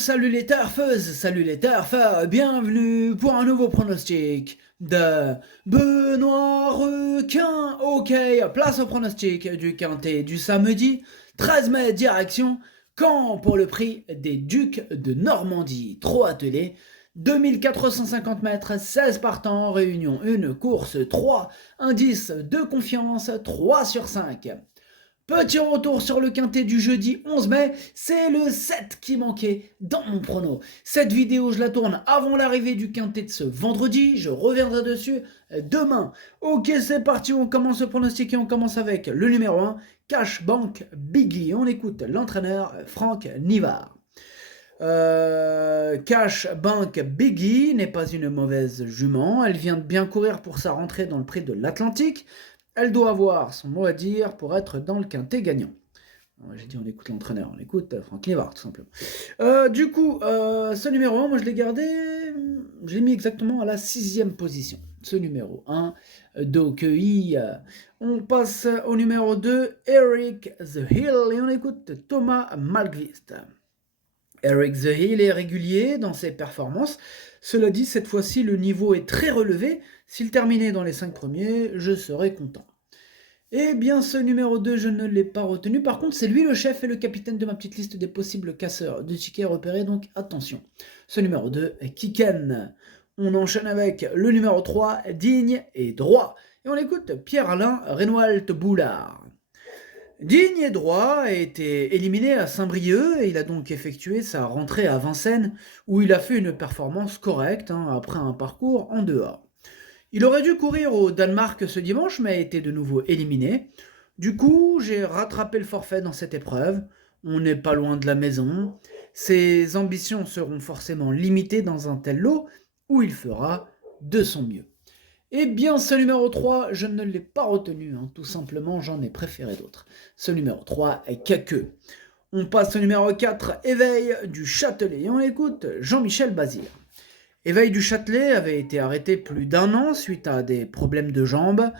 salut les turfeuses, salut les turfeurs, bienvenue pour un nouveau pronostic de Benoît Requin. Ok, place au pronostic du quintet du samedi 13 mai, direction Caen pour le prix des Ducs de Normandie. Trop attelé, 2450 mètres, 16 partants, réunion 1, course 3, indice de confiance 3 sur 5. Petit retour sur le quintet du jeudi 11 mai, c'est le 7 qui manquait dans mon prono. Cette vidéo, je la tourne avant l'arrivée du quintet de ce vendredi, je reviendrai dessus demain. Ok, c'est parti, on commence le pronostic et on commence avec le numéro 1, Cash Bank Biggie. On écoute l'entraîneur Franck Nivard. Cash Bank Biggie n'est pas une mauvaise jument, elle vient de bien courir pour sa rentrée dans le prix de l'Atlantique. Elle doit avoir son mot à dire pour être dans le quintet gagnant. J'ai dit on écoute l'entraîneur, on écoute Franck Nivard tout simplement. Ce numéro 1, moi je l'ai gardé, je l'ai mis exactement à la 6e position. Ce numéro 1, d'Ocueil. On passe au numéro 2, Eric The Hill, et on écoute Thomas Malmqvist. Eric The Hill est régulier dans ses performances. Cela dit, cette fois-ci, le niveau est très relevé. S'il terminait dans les 5 premiers, je serais content. Eh bien, ce numéro 2, je ne l'ai pas retenu. Par contre, c'est lui le chef et le capitaine de ma petite liste des possibles casseurs de tickets repérés, donc attention. Ce numéro 2 est Kiken. On enchaîne avec le numéro 3, Digne et Droit. Et on écoute Pierre-Alain Renoult-Boulard. Digne et Droit a été éliminé à Saint-Brieuc et il a donc effectué sa rentrée à Vincennes où il a fait une performance correcte après un parcours en dehors. Il aurait dû courir au Danemark ce dimanche mais a été de nouveau éliminé. Du coup, j'ai rattrapé le forfait dans cette épreuve. On n'est pas loin de la maison. Ses ambitions seront forcément limitées dans un tel lot où il fera de son mieux. Eh bien, ce numéro 3, je ne l'ai pas retenu, tout simplement, j'en ai préféré d'autres. Ce numéro 3 est Caqueux. On passe au numéro 4, Éveil du Châtelet, et on écoute Jean-Michel Bazir. Éveil du Châtelet avait été arrêté plus d'1 an suite à des problèmes de jambes.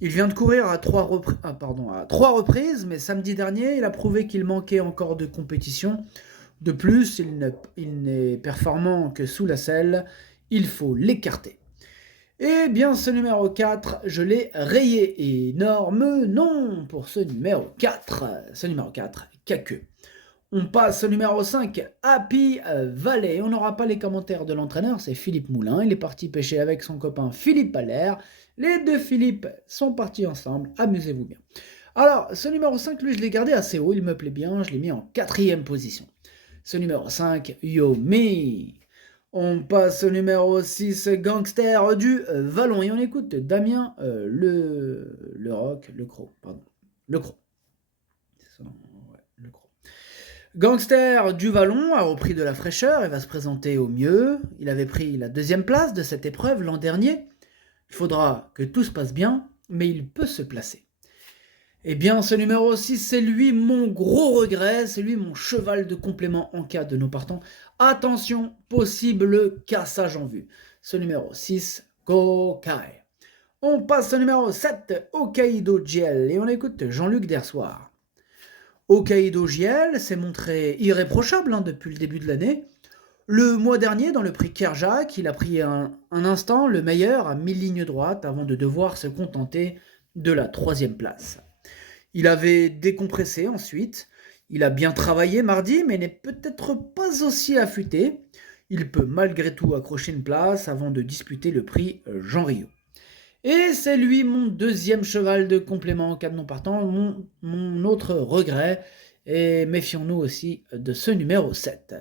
Il vient de courir à 3 reprises, mais samedi dernier, il a prouvé qu'il manquait encore de compétition. De plus, il n'est performant que sous la selle, il faut l'écarter. Eh bien, ce numéro 4, je l'ai rayé. Énorme non pour ce numéro 4. Ce numéro 4, Caqueux. On passe au numéro 5, Happy Valley. On n'aura pas les commentaires de l'entraîneur, c'est Philippe Moulin. Il est parti pêcher avec son copain Philippe Allaire. Les deux Philippe sont partis ensemble, amusez-vous bien. Alors, ce numéro 5, lui, je l'ai gardé assez haut, il me plaît bien, je l'ai mis en 4e position. Ce numéro 5, Yo Me. On passe au numéro 6, Gangster du Vallon. Et on écoute Damien le Croc. Gangster du Vallon a repris de la fraîcheur et va se présenter au mieux. Il avait pris la 2e place de cette épreuve l'an dernier. Il faudra que tout se passe bien, mais il peut se placer. Eh bien, ce numéro 6, c'est lui mon gros regret, c'est lui mon cheval de complément en cas de nos partants. Attention, possible cassage en vue. Ce numéro 6, Kokai. On passe au numéro 7, Hokkaido Giel, et on écoute Jean-Luc Dersoir. Hokkaido Giel s'est montré irréprochable depuis le début de l'année. Le mois dernier, dans le prix Kerjak, il a pris un instant le meilleur à 1000 lignes droites avant de devoir se contenter de la 3e place. Il avait décompressé ensuite, il a bien travaillé mardi, mais n'est peut-être pas aussi affûté. Il peut malgré tout accrocher une place avant de disputer le prix Jean Rio. Et c'est lui mon 2e cheval de complément en cas de non partant, mon autre regret. Et méfions-nous aussi de ce numéro 7.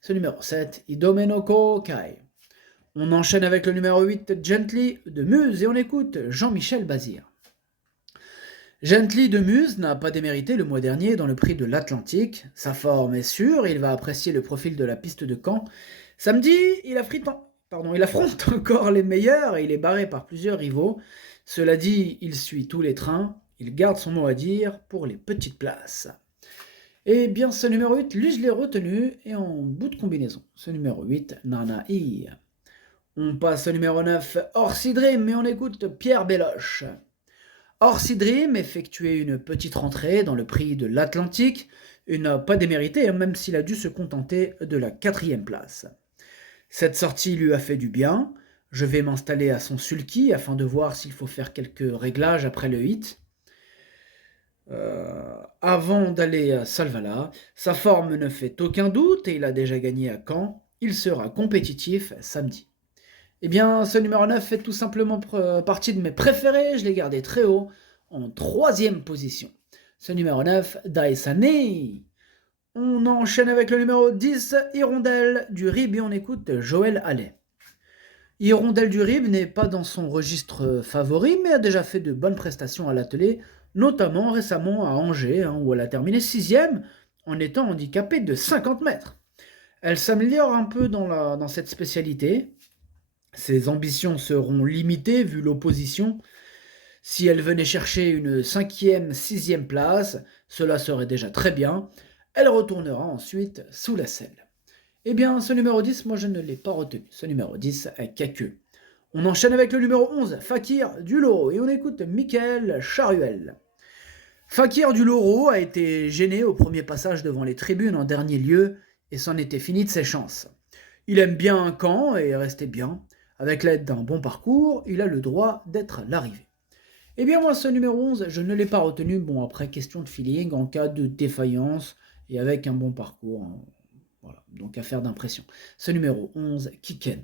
Ce numéro 7, Idomenoko Kai. On enchaîne avec le numéro 8, Gently de Muse, et on écoute Jean-Michel Bazir. Gently de Muse n'a pas démérité le mois dernier dans le prix de l'Atlantique. Sa forme est sûre, il va apprécier le profil de la piste de Caen. Samedi, il affronte encore les meilleurs et il est barré par plusieurs rivaux. Cela dit, il suit tous les trains, il garde son mot à dire pour les petites places. Eh bien, ce numéro 8, lui, je l'ai retenu et en bout de combinaison. Ce numéro 8, Nana I. On passe au numéro 9, Orsidré, mais on écoute Pierre Belloche. Orsi Dream effectuait une petite rentrée dans le prix de l'Atlantique, et n'a pas démérité, même s'il a dû se contenter de la 4e place. Cette sortie lui a fait du bien. Je vais m'installer à son sulky afin de voir s'il faut faire quelques réglages après le hit. Avant d'aller à Salvala, sa forme ne fait aucun doute et il a déjà gagné à Caen. Il sera compétitif samedi. Eh bien, ce numéro 9 fait tout simplement partie de mes préférés. Je l'ai gardé très haut, en 3e position. Ce numéro 9, Daisane. On enchaîne avec le numéro 10, Hirondelle du Rib, et on écoute Joël Allais. Hirondelle du Rib n'est pas dans son registre favori, mais a déjà fait de bonnes prestations à l'atelier, notamment récemment à Angers, où elle a terminé 6e en étant handicapée de 50 mètres. Elle s'améliore un peu dans cette spécialité. Ses ambitions seront limitées vu l'opposition. Si elle venait chercher une 5e, 6e place, cela serait déjà très bien. Elle retournera ensuite sous la selle. Eh bien, ce numéro 10, moi je ne l'ai pas retenu. Ce numéro 10 est caqueux. On enchaîne avec le numéro 11, Fakir du Loro, et on écoute Michael Charuel. Fakir du Loro a été gêné au premier passage devant les tribunes en dernier lieu, et c'en était fini de ses chances. Il aime bien Caen et est resté bien. Avec l'aide d'un bon parcours, il a le droit d'être l'arrivée. Eh bien moi, ce numéro 11, je ne l'ai pas retenu. Bon, après, question de feeling, en cas de défaillance, et avec un bon parcours. Voilà, donc affaire d'impression. Ce numéro 11, Kiken.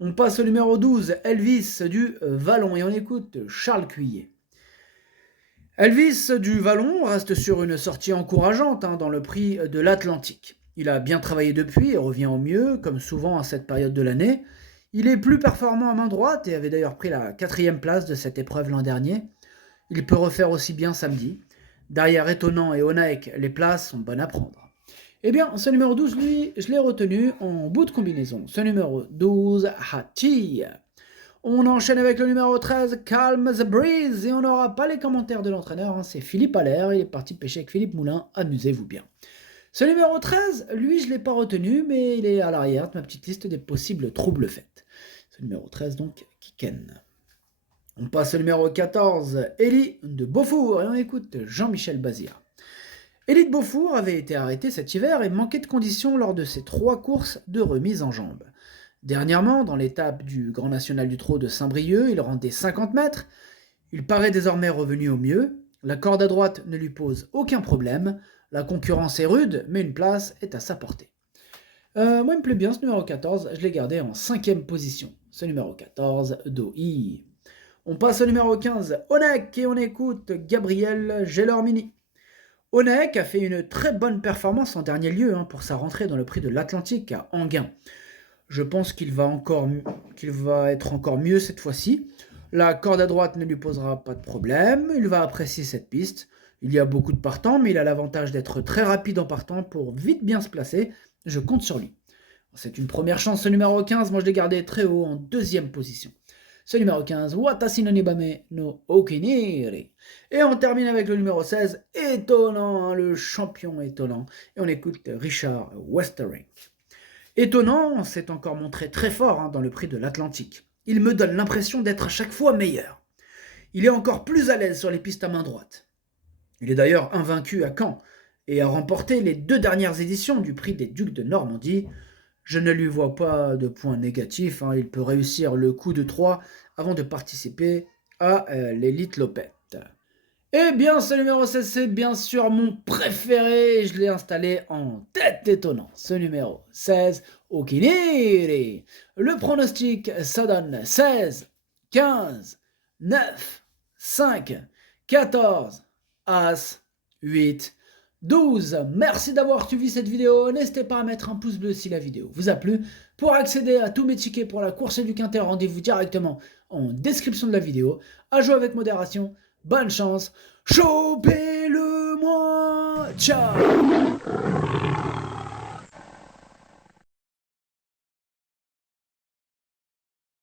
On passe au numéro 12, Elvis du Vallon, et on écoute Charles Cuillet. Elvis du Vallon reste sur une sortie encourageante dans le prix de l'Atlantique. Il a bien travaillé depuis et revient au mieux, comme souvent à cette période de l'année. Il est plus performant à main droite et avait d'ailleurs pris la 4e place de cette épreuve l'an dernier. Il peut refaire aussi bien samedi. Derrière Étonnant et Onaek, les places sont bonnes à prendre. Eh bien, ce numéro 12, lui, je l'ai retenu en bout de combinaison. Ce numéro 12, Hachi. On enchaîne avec le numéro 13, Calm the Breeze. Et on n'aura pas les commentaires de l'entraîneur, c'est Philippe Allaire. Il est parti pêcher avec Philippe Moulin. Amusez-vous bien. Ce numéro 13, lui, je ne l'ai pas retenu, mais il est à l'arrière de ma petite liste des possibles troubles faits. Ce numéro 13, donc, Kiken. On passe au numéro 14, Elie de Beaufour, et on écoute Jean-Michel Bazir. Elie de Beaufour avait été arrêté cet hiver et manquait de conditions lors de ses 3 courses de remise en jambes. Dernièrement, dans l'étape du Grand National du Trot de Saint-Brieuc, il rendait 50 mètres. Il paraît désormais revenu au mieux. La corde à droite ne lui pose aucun problème. La concurrence est rude, mais une place est à sa portée. Moi, il me plaît bien ce numéro 14. Je l'ai gardé en 5e position. Ce numéro 14, Doi. On passe au numéro 15, Onek, et on écoute Gabriel Gelormini. Onek a fait une très bonne performance en dernier lieu pour sa rentrée dans le prix de l'Atlantique à Enghien. Je pense qu'il va être encore mieux cette fois-ci. La corde à droite ne lui posera pas de problème. Il va apprécier cette piste. Il y a beaucoup de partants, mais il a l'avantage d'être très rapide en partant pour vite bien se placer. Je compte sur lui. C'est une première chance, ce numéro 15. Moi, je l'ai gardé très haut en 2e position. Ce numéro 15, Watashi no Nibame no Okiniri. Et on termine avec le numéro 16, Étonnant, le champion étonnant. Et on écoute Richard Westerink. Étonnant s'est encore montré très fort dans le prix de l'Atlantique. Il me donne l'impression d'être à chaque fois meilleur. Il est encore plus à l'aise sur les pistes à main droite. Il est d'ailleurs invaincu à Caen et a remporté les 2 dernières éditions du prix des Ducs de Normandie. Je ne lui vois pas de point négatif. Il peut réussir le coup de 3 avant de participer à l'élite Lopette. Eh bien, ce numéro 16, c'est bien sûr mon préféré. Je l'ai installé en tête étonnant. Ce numéro 16, Okiniri. Le pronostic, ça donne 16, 15, 9, 5, 14, As, 8, 12. Merci d'avoir suivi cette vidéo. N'hésitez pas à mettre un pouce bleu si la vidéo vous a plu. Pour accéder à tous mes tickets pour la course du Quintet, rendez-vous directement en description de la vidéo. À jouer avec modération. Bonne chance. Chopez-le-moi. Ciao.